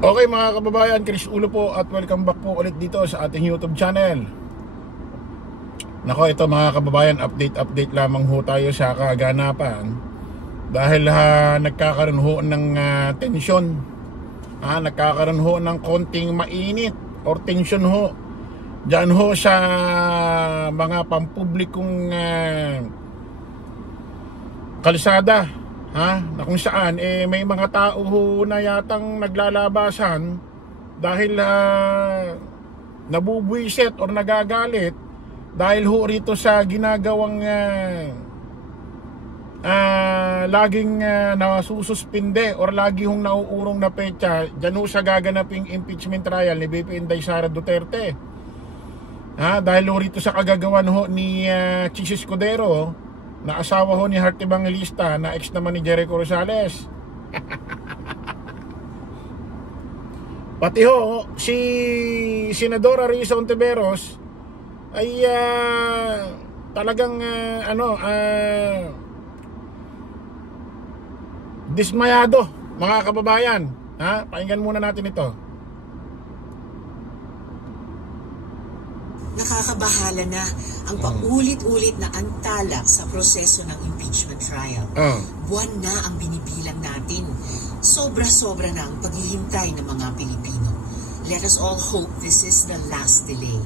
Okay mga kababayan, Chris Ulo po at welcome back po ulit dito sa ating YouTube channel. Nako, ito mga kababayan, update lamang ho tayo sa kaganapan. Dahil nagkakaroon ho ng tensyon, nagkakaroon ho ng konting mainit or tensyon ho diyan ho sa mga pampublikong kalsada, na kung saan may mga tao ho na yatang naglalabasan dahil nabubwisit or nagagalit dahil ho rito sa ginagawang laging nasususpinde or lagi hong nauurong na petsa dyan ho sa gaganaping impeachment trial ni VP Inday Sara Duterte. Dahil ho rito sa kagagawan ho ni Chis Escudero, na asawa ho ni Heart Evangelista, na ex naman ni Jericho Rosales. Pati ho si Senadora Risa Ontiveros ay talagang dismayado mga kababayan. Pakinggan muna natin ito. Nakakabahala na ang paulit-ulit na antala sa proseso ng impeachment trial. Buwan na ang binibilang natin. Sobra-sobra na ang paghihintay ng mga Pilipino. Let us all hope this is the last delay.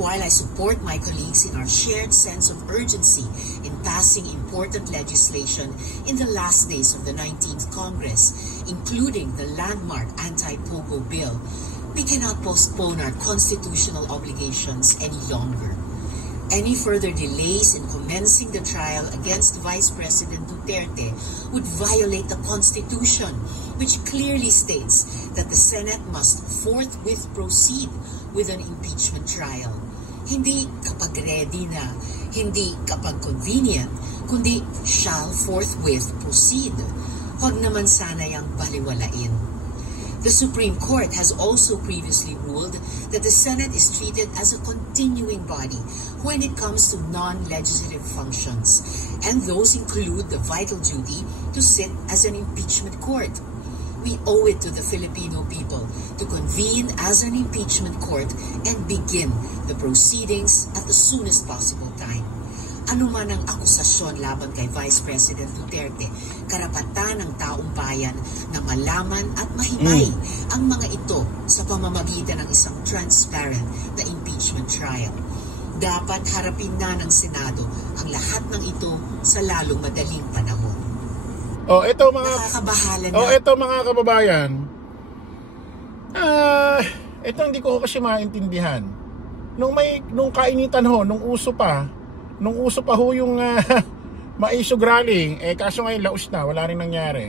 While I support my colleagues in our shared sense of urgency in passing important legislation in the last days of the 19th Congress, including the landmark anti-POGO bill, we cannot postpone our constitutional obligations any longer. Any further delays in commencing the trial against Vice President Duterte would violate the Constitution, which clearly states that the Senate must forthwith proceed with an impeachment trial. Hindi kapag ready na, hindi kapag convenient, kundi shall forthwith proceed. Huwag naman sanay ang baliwalain. The Supreme Court has also previously ruled that the Senate is treated as a continuing body when it comes to non-legislative functions, and those include the vital duty to sit as an impeachment court. We owe it to the Filipino people to convene as an impeachment court and begin the proceedings at the soonest possible time. Ano man ang akusasyon laban kay Vice President Duterte, karapatan ng taong bayan na malaman at mahimay ang mga ito sa pamamagitan ng isang transparent na impeachment trial. Dapat harapin na ng Senado ang lahat ng ito sa lalong madaling panahon. Ito mga nakakabahala na. Ito mga kababayan. Ito hindi ko kasi maintindihan. Nung kainitan ho, nung uso pa ho yung maisog rally, kaso ngayon laos na, wala rin nangyari.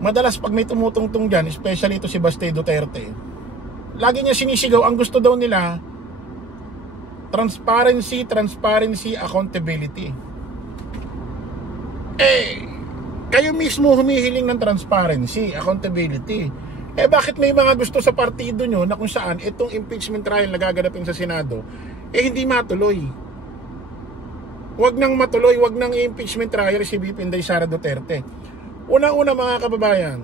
Madalas pag may tumutungtong dyan, especially ito si Baste Duterte, lagi niya sinisigaw, ang gusto daw nila transparency, accountability. Kayo mismo humihiling ng transparency, accountability. Bakit may mga gusto sa partido nyo na kung saan itong impeachment trial na gaganapin sa Senado hindi matuloy? Wag nang matuloy, wag nang impeachment trial si VP Inday Sara Duterte. Una-una mga kababayan,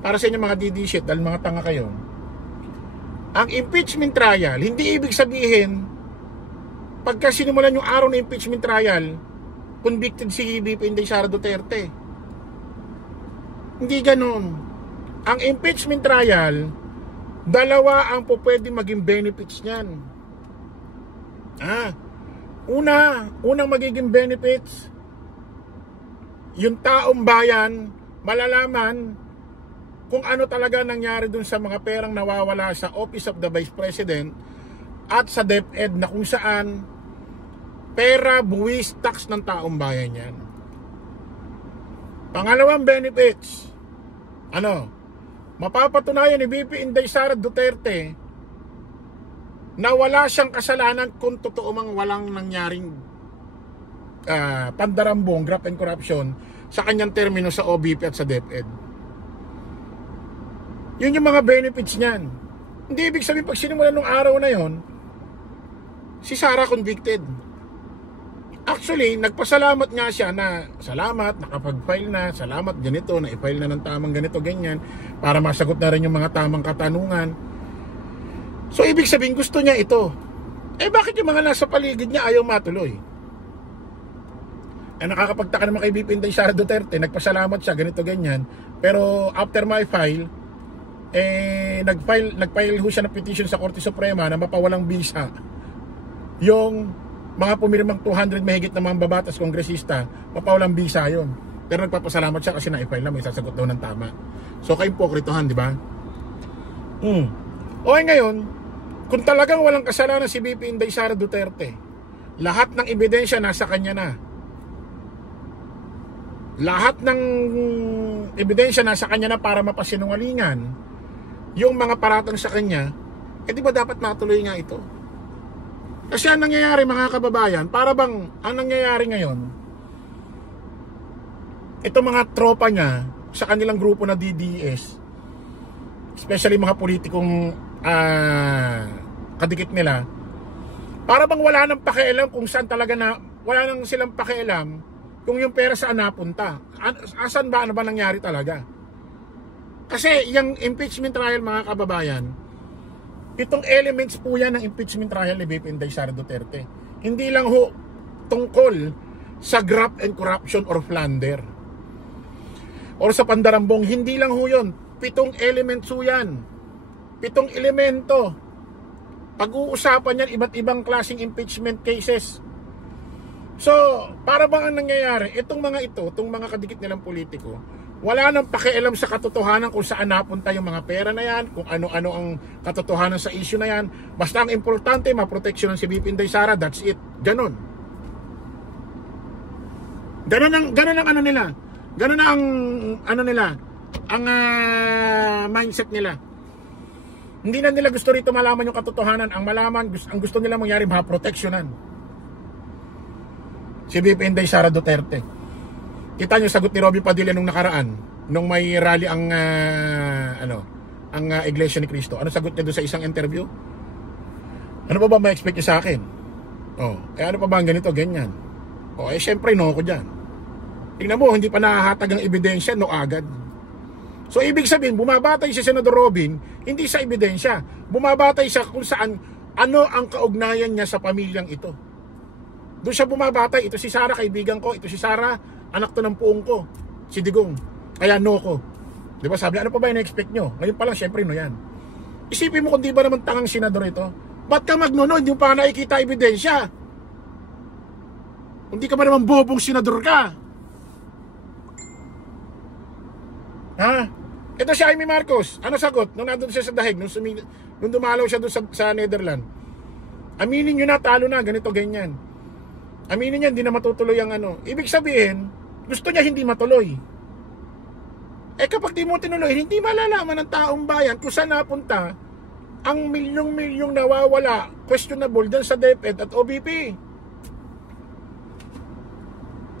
para sa inyo mga DD shit, dahil mga tanga kayo, ang impeachment trial, hindi ibig sabihin pagka sinimulan yung araw ng impeachment trial, convicted si VP Inday Sara Duterte. Hindi ganun. Ang impeachment trial, dalawa ang pwede maging benefits niyan. Unang magiging benefits, yung taong bayan malalaman kung ano talaga nangyari dun sa mga perang nawawala sa Office of the Vice President at sa DepEd, na kung saan pera, buwis, tax ng taong bayan yan. Pangalawang benefits, mapapatunayan ni VP Inday Sara Duterte na wala siyang kasalanan kung totoo mang walang nangyaring pandarambong, graft and corruption sa kanyang termino sa OVP at sa DepEd. Yun yung mga benefits niyan. Hindi ibig sabihin pag sinimulan nung araw na yon, si Sara convicted. Actually, nagpasalamat nga siya na salamat, nakapag-file na, salamat ganito, na-file na ng tamang ganito, ganyan, para masagot na rin yung mga tamang katanungan. So, ibig sabihin, gusto niya ito. Bakit yung mga nasa paligid niya ayaw matuloy? Nakakapagtaka naman kay VP Inday Sara Duterte, nagpasalamat siya, ganito, ganyan. Pero, after my file, nag-file ho siya ng petition sa Korte Suprema na mapawalang bisa yung mga pumirmang 200 mahigit na mga babatas kongresista, mapawalang bisa yon. Pero nagpapasalamat siya kasi na-file na may sasagot daw ng tama. So kaimpokritohan, di ba? Okay, ngayon, kung talagang walang kasalanan si VP Inday Sara Duterte, lahat ng ebidensya nasa kanya na. Lahat ng ebidensya nasa kanya na para mapasinungalingan yung mga paratang sa kanya, di ba dapat matuloy nga ito? Kasi ang nangyayari, mga kababayan, para bang ang nangyayari ngayon, itong mga tropa niya sa kanilang grupo na DDS, especially mga politikong kadikit nila, para bang wala nang pakialam kung saan talaga na, wala nang silang pakialam kung yung pera saan napunta. Asan ba, ano ba nangyari talaga? Kasi yung impeachment trial, mga kababayan, itong elements po yan ng impeachment trial ni VP Inday Sara Duterte. Hindi lang ho tungkol sa graft and corruption or plunder. Or sa pandarambong, hindi lang ho yun. 7 elements ho yan. 7 elemento. Pag-uusapan yan, iba't ibang klaseng impeachment cases. So, para bang ang nangyayari, itong mga kadikit nilang politiko, wala nang pakialam sa katotohanan kung saan napunta yung mga pera na yan, kung ano-ano ang katotohanan sa issue na yan. Basta ang importante, maproteksyonan si VP Inday Sara, that's it. Ganon. Ganon ang ano nila. Ganon ang ano nila, ang mindset nila. Hindi na nila gusto rito malaman yung katotohanan. Ang gusto nila mangyari, maproteksyonan si VP Inday Sara Duterte. Kita nyo sagot ni Robby Padilla nung nakaraan, nung may rally ang Iglesia ni Cristo. Ano sagot niya doon sa isang interview? Ano pa ba ma-expect niyo sa akin? Ano pa ba ang ganito, ganyan? Syempre no ko dyan. Tingnan mo, hindi pa nahahatag ang ebidensya, no agad. So ibig sabihin, bumabatay si Senador Robin, hindi sa ebidensya. Bumabatay siya kung saan, ano ang kaugnayan niya sa pamilyang ito. Doon siya bumabatay. Ito si Sara, kaibigan ko. Ito si Sara, anak to ng puong ko, si Digong. Kaya no ko. Di ba sabi, ano pa ba yung na-expect nyo? Ngayon pa lang, syempre no yan. Isipin mo kung di ba naman tangang senador ito? Ba't ka magnono? Hindi mo pa nakikita ebidensya. Hindi ka ba naman bobong senador ka? Ha? Ito si Amy Marcos. Ano sagot? Nung nandun siya sa dahig, nung dumalaw siya doon sa Netherlands. Aminin nyo na, talo na, ganito, ganyan. Aminin niya, hindi na matutuloy ang ano. Ibig sabihin, gusto niya hindi matuloy. Kapag di mo tinuloy, hindi malalaman ng taong bayan kung saan napunta ang milyong-milyong nawawala, questionable dyan sa DepEd at OBP.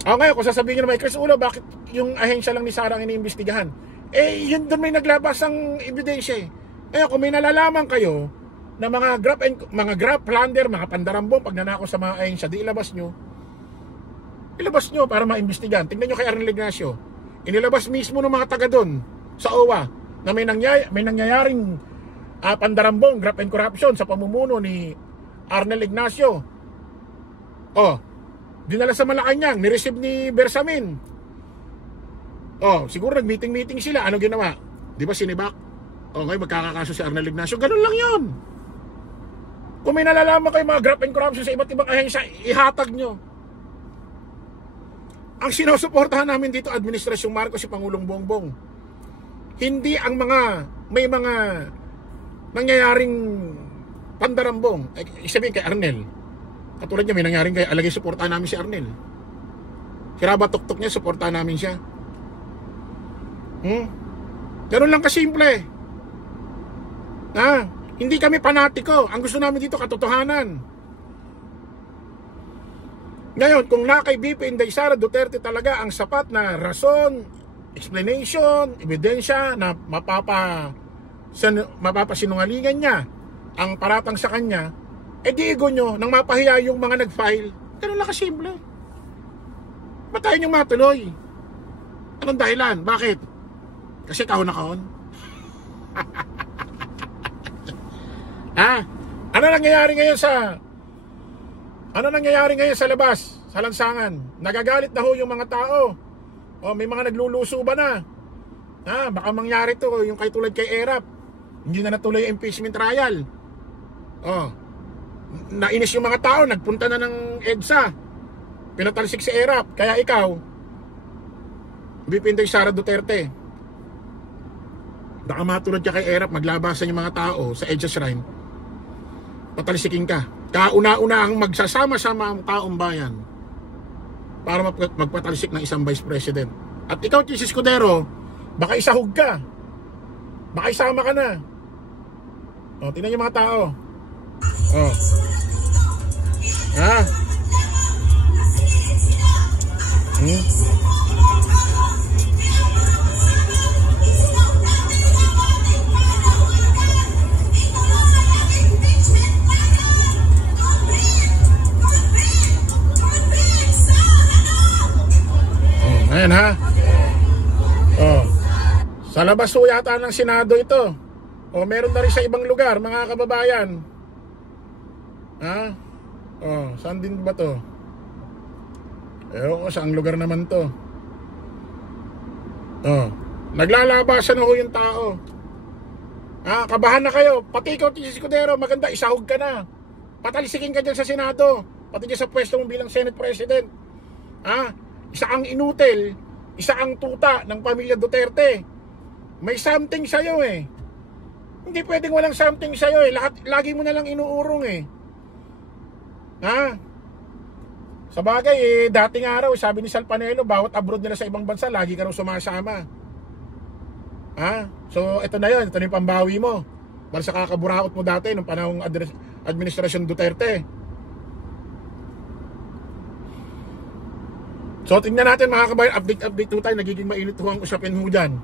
Ngayon, kung sasabihin nyo na may Chris Ulo, bakit yung ahensya lang ni Sara ang iniimbestigahan? Yun doon may naglabas ang ebidensya. Kung may nalalaman kayo na mga grab plunder, mga pandarambong, pag nanako sa mga ahensya, di ilabas nyo para maimbestigahan. Tingnan nyo kay Arnel Ignacio, inilabas mismo ng mga taga doon sa OWA na may nangyayaring pandarambong, graft and corruption sa pamumuno ni Arnel Ignacio. Dinala sa Malacanang, ni-receive ni Bersamin. Siguro nag-meeting sila. Ano ginawa? Di ba sinibak? Ngayon magkakakaso si Arnel Ignacio. Ganun lang yun. Kung may nalalaman kayo mga graft and corruption sa iba't ibang ahensya, ihatag nyo. Ang sinusuportahan namin dito, Administrasyong Marcos, si Pangulong Bongbong. Hindi ang may mga nangyayaring pandarambong. Isabihin kay Arnel. Katulad niya, may nangyaring kay Alagay, suportahan namin si Arnel. Si Raba Tuktok niya, suportahan namin siya. Ganun lang kasimple. Hindi kami panatiko. Ang gusto namin dito, katotohanan. Ngayon, kung na kay VP Inday Sara Duterte talaga ang sapat na rason, explanation, ebidensya na mapapasinungalingan niya ang paratang sa kanya, di igo nyo nang mapahiya yung mga nag-file. Ganun lang kasimple. Ba't tayo niyong matuloy? Anong dahilan? Bakit? Kasi kahon na kahon? Ha? Ano nangyayari ngayon sa labas, sa lansangan? Nagagalit na ho yung mga tao. O may mga nagluluso ba na? Ha, baka mangyari to yung kay tulad kay Erap. Hindi na natuloy yung impeachment trial. O, nainis yung mga tao, nagpunta na ng EDSA. Pinatalsik si Erap. Kaya ikaw, Bipinday Sara Duterte, baka matulad ka kay Erap, maglabasan yung mga tao sa EDSA Shrine. Patalsikin ka. Kauna-unahang magsasama-sama ang taong bayan para magpatalsik ng isang vice president. At ikaw, Chis Escudero, baka isahog ka. Baka isama ka na. O, tingnan yung mga tao. O. Ha? Ayan ha. Oh. Sa labas po yata ng Senado ito. O meron na rin sa ibang lugar, mga kababayan. Ha? Oh, saan din ba to? Ewan ko, saang lugar naman to. Oh. Naglalabasan ho yung tao. Ha? Kabahan na kayo. Pati ikaw, Chis Escudero, maganda, isahog ka na. Patalisikin ka dyan sa Senado. Pati dyan sa pwesto mo bilang Senate President. Ha? Isa ang inutil, isa ang tuta ng pamilya Duterte. May something sa'yo eh. Hindi pwedeng walang something sa'yo eh. Lagi mo na lang inuurong eh. Ha? Sa bagay eh, dating araw, sabi ni Sal Panelo, bawat abroad nila sa ibang bansa, lagi ka raw sumasama. Ha? So, ito na yun. Ito na yung pambawi mo. Para sa kakaburaot mo dati nung panahong administrasyon Duterte. So tingnan natin mga kababayan, update ho tayo, nagiging mainit ho ang usapin ho dyan.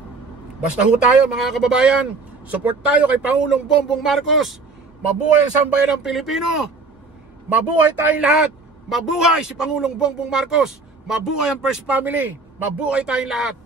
Basta ho tayo mga kababayan, support tayo kay Pangulong Bongbong Marcos. Mabuhay ang sambayan ng Pilipino. Mabuhay tayong lahat. Mabuhay si Pangulong Bongbong Marcos. Mabuhay ang First Family. Mabuhay tayong lahat.